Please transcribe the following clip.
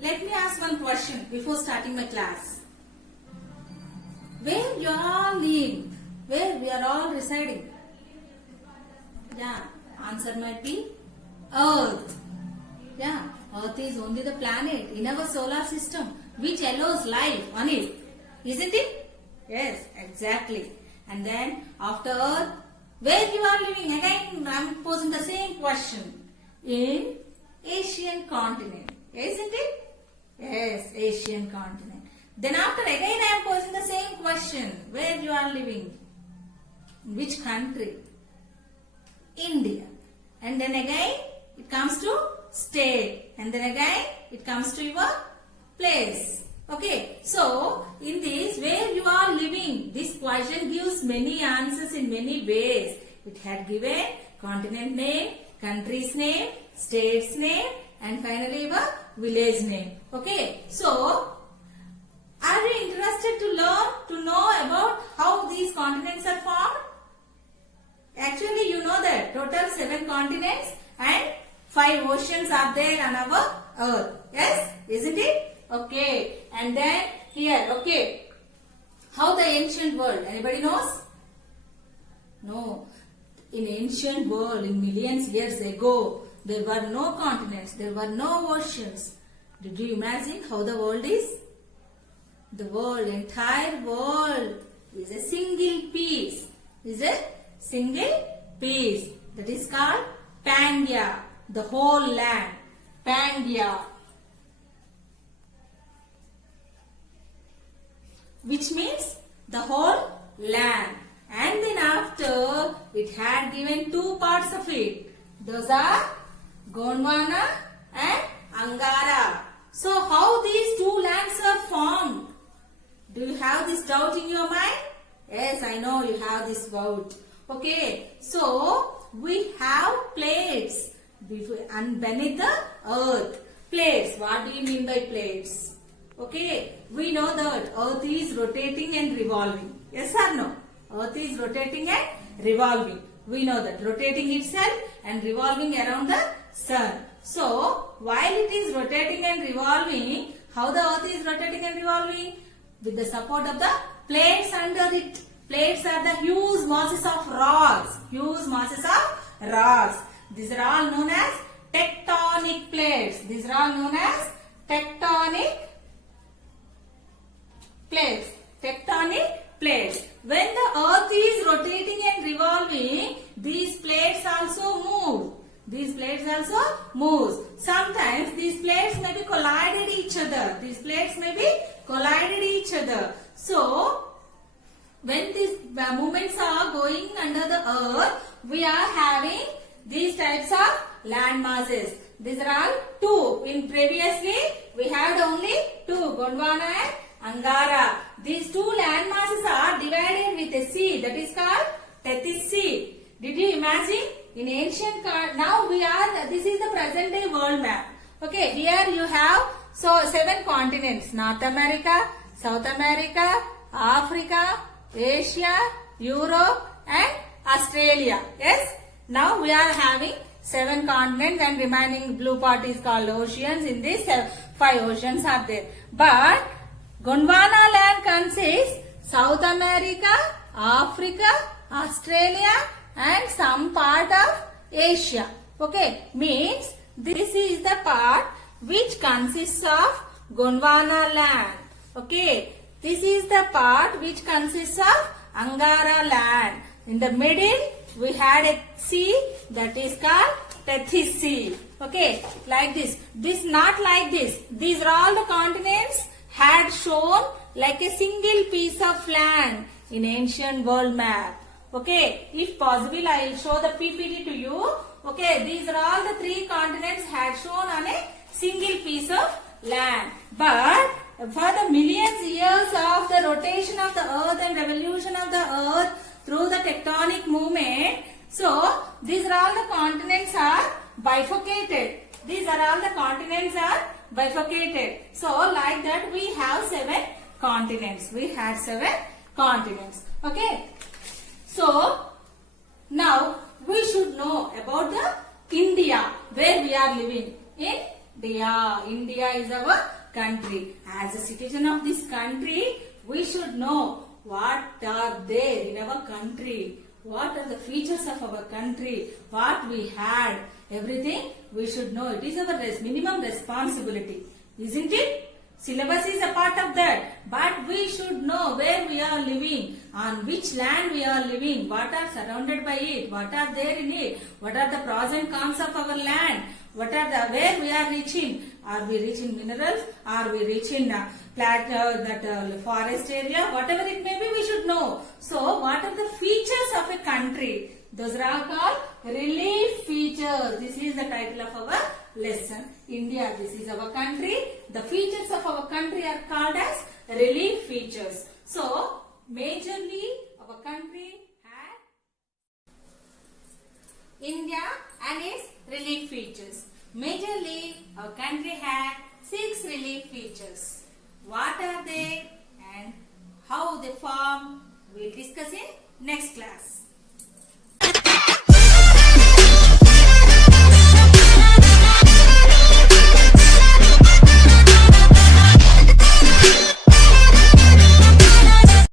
Let me ask one question before starting my class. Where you all live? Where we are all residing? Yeah, answer might be Earth. Yeah, Earth is only the planet in our solar system which allows life on it. Isn't it? Yes, exactly. And then after Earth, where you are living? Again, I am posing the same question. In Asian continent. Isn't it? Yes, Asian continent. Then after again I am posing the same question. Where you are living? Which country? India. And then again it comes to state. And then again it comes to your place. Okay. So in this where you are living, this question gives many answers in many ways. It had given continent name, country's name, state's name, and finally your village name. Okay. So are you interested to learn, to know about how these continents are formed? Actually, you know that total 7 continents and 5 oceans are there on our earth. Yes? Isn't it? Okay. And then here, okay. How the ancient world? Anybody knows? No. In ancient world, in millions years ago, there were no continents, there were no oceans. Did you imagine how the world is? The world, entire world is a single piece. Is a single piece. That is called Pangaea. The whole land. Pangaea. Which means the whole land. And then after, it had given 2 parts of it. Those are Gondwana and Angara. So how these 2 lands are formed? Do you have this doubt in your mind? Yes, I know you have this doubt. Okay, so we have plates and beneath the earth. Plates, what do you mean by plates? Okay, we know that earth is rotating and revolving. Yes or no? Earth is rotating and revolving. We know that rotating itself and revolving around the sun. So, while it is rotating and revolving, how the earth is rotating and revolving? With the support of the plates under it. Plates are the huge masses of rocks. Huge masses of rocks. These are all known as tectonic plates. These are all known as tectonic plates. Tectonic plates. When the earth is rotating and revolving, these plates also move. These plates also move. Sometimes these plates may be collided each other. These plates may be collided each other. So, when these movements are going under the earth, we are having these types of land masses. These are all 2. In previously, we had only 2, Gondwana and Angara. These 2 land masses are divided with a sea, that is called Tethys Sea. Did you imagine? In ancient, now we are, this is the present day world map. Okay, here you have, 7 continents, North America, South America, Africa, Asia, Europe and Australia. Yes? Now we are having 7 continents and remaining blue part is called oceans. In this 5 oceans are there. But Gondwana land consists South America, Africa, Australia and some part of Asia. Okay, means this is the part which consists of Gondwana land. Okay, this is the part which consists of Angara land. In the middle, we had a sea that is called Tethys Sea. Okay, like this. This not like this. These are all the continents had shown like a single piece of land in ancient world map. Okay, if possible, I will show the PPT to you. Okay, these are all the 3 continents had shown on a single piece of land. But for the millions years of the rotation of the earth and revolution of the earth through the tectonic movement, so these are all the continents are bifurcated. These are all the continents are bifurcated. So like that we have 7 continents. We had 7 continents. Okay. So now we should know about the India where we are living. In India is our country. As a citizen of this country, we should know what are there in our country, what are the features of our country, what we had, everything we should know. It is our minimum responsibility, isn't it? Syllabus is a part of that, but we should know where we are living, on which land we are living, what are surrounded by it, what are there in it, what are the pros and cons of our land, what are the where we are reaching. Are we reaching minerals? Are we reaching forest area? Whatever it may be, we should know. So, what are the features of a country? Those are all called relief features. This is the title of our lesson. India, this is our country. The features of our country are called as relief features. So, majorly our country had India and its relief features. Majorly our country had 6 relief features. What are they and how they form? We will discuss in next class.